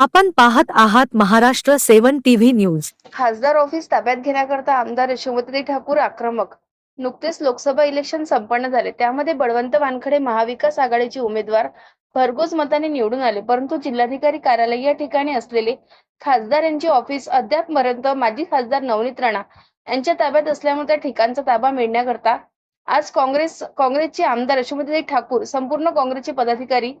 आपण पाहत आहात महाराष्ट्र सेवन टीव्ही न्यूज. खासदार ऑफिस ताब्यात घेण्याकरता आमदार यशोमती ठाकूर आक्रमक. नुकतेच लोकसभा इलेक्शन संपन्न झाले. त्यामध्ये बळवंत वानखडे महाविकास आघाडीचे उमेदवार भरघोस मताने निवडून आले. परंतु जिल्हाधिकारी कार्यालय या ठिकाणी असलेले खासदार यांचे ऑफिस अद्यापपर्यंत माजी खासदार नवनीत राणा यांच्या ताब्यात असल्यामुळे त्या ठिकाणचा ताबा मिळण्याकरता आज काँग्रेस काँग्रेसचे आमदार यशोमती ठाकूर संपूर्ण काँग्रेसचे पदाधिकारी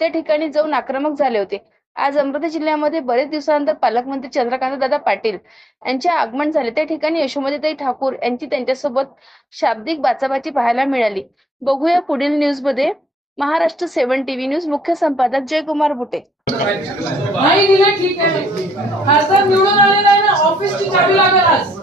त्या ठिकाणी जाऊन आक्रमक झाले होते. आज अमरावती जिल्ह्यामध्ये बरेच दिवसानंतर पालकमंत्री चंद्रकांत दादा पाटील यांचे आगमन झाले. त्या ठिकाणी यशोमतीताई ठाकूर यांची त्यांच्यासोबत शाब्दिक बाचाबाची पाहायला मिळाली. बघूया पुढील न्यूजमध्ये महाराष्ट्र सेवन टीव्ही न्यूज मुख्य संपादक जयकुमार बुटे नाही दिले ठीक आहे खासदार निवडून आलेला आहे ना ऑफिसची चाबी लागेल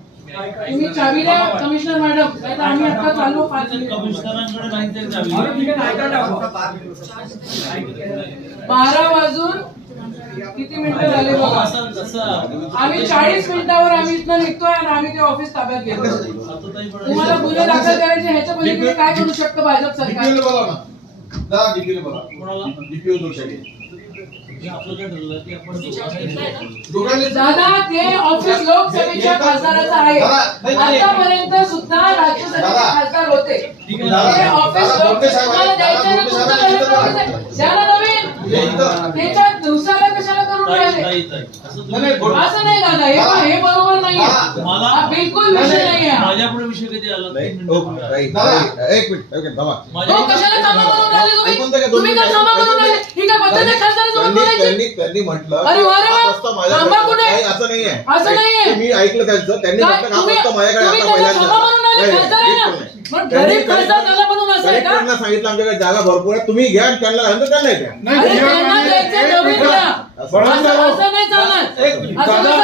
तुम्ही चावी द्या कमिशनर मॅडम नाही तर आम्ही आता चालू पाच कमिशनरांकडे नाही चावी. बारा वाजून किती मिनिटं झाले बघा? आम्ही चाळीस मिनिटावर आम्ही इथनं निघतोय आणि आम्ही ते ऑफिस ताब्यात घेतो तुम्हाला गुन्हे दाखल करायचे ह्याच्या पलीकडे काय करू शकतं भाजप सरकार? डीपीओ? डीपीओ दोषाली दादा ते ऑफिस लोकसभेच्या खासदाराचं आहे. आतापर्यंत सुद्धा राज्यसभेचे. खासदार होते. ते ऑफिस. द्यायचं ना, तुमचं करायचं ना नवीन इथं. त्याच्यात दिवसाला कशाला करून राहिले. असं नाही दादा हे दादा. हे बरोबर नाहीये दादा. मला- बिलकुल विषय नाहीये. माझ्यापुढे विषय कधी आला तीन मिनिटं बोला. राईट. दादा, एक मिनिट एक मिनिट थांबा माझ्या- हो कशाला थांबा म्हणून राहिले तुम्ही ऐकून तर घ्या, दोन तुम्ही का मिनिटं. थांबा म्हणून ऐकून राहिले घ्या. ही काय पद्धत आहे खासदारासोबत त्यांनी बोलायची त्यांनी त्यांनी म्हटलं अरे वा रे वा. पाच वाजता माझ्याकडे थांबा कुठे? नाही, असं नाहीये असं नाहीये. ते मी ऐकलं त्यांचं त्यांनी काय? म्हटलं पाच तुम्ही वाजता माझ्याकडे तुम्ही आता त्याला थांबा म्हणून आले नाही, खासदार आहे ना बिलकुल नाही. मग त्यांनी गरीब खासदार झाला म्हणून असं आहे का कलेक्टरना सांगितलं आमच्याकडे जागा भरपूर आहे तुम्ही घ्या आणि त्यांना नंतर त्यांना द्या अरे त्यांना द्यायचं नवीन द्या बरोबर. असं असं नाही चालणार असं? दादा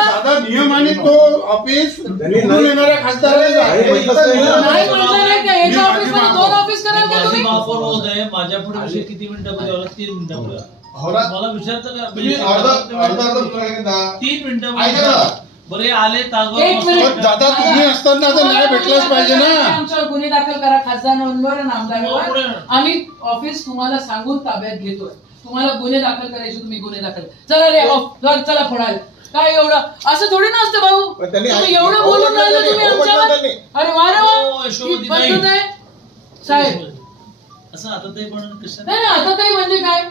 नियम आणि तो ऑफिस निवडून येणाऱ्या आणि खासदाराला म्हटलं तर नाही. नाही म्हटलं नाही का एका मी ऑफिसमध्ये. माझी दोन ऑफिस कराल का माझी तुम्ही? महापौर महोदय माझ्या पुढे विषय किती मिनिटं बोलावं तीन मिनिटं बोला हो? मला विचारतं का? तुम्ही अर्धा अर्धा अर्धा उत्तर ऐका ना. तीन मिनिटं ऐका बोला. ना. बरं हे आले एक मिनिट. दादा, तुम्ही असताना न्याय भेटलाच पाहिजे ना. आमच्यावर गुन्हे दाखल करा खासदारांवर आणि हो, आमदारांवर. आम्ही ऑफिस तुम्हाला सांगून ताब्यात घेतोय. तुम्हाला गुन्हे दाखल करायचे तुम्ही गुन्हे दाखल चला रे ऑफ चल, चला फोडायला काय एवढं? असं थोडी नसतं भाऊ? पण त्यांनी तुम्ही ऐक- एवढं हो, बोलून म्हटलं राहिले त्यांनी, तुम्ही हो, म्हटलं आमच्यावर? त्यांनी. अरे वा रे हो, वा यशोमती ताई. पद्धत आहे. साहेब. असं आता ते पण नाही नाही, आता ताई म्हणजे काय?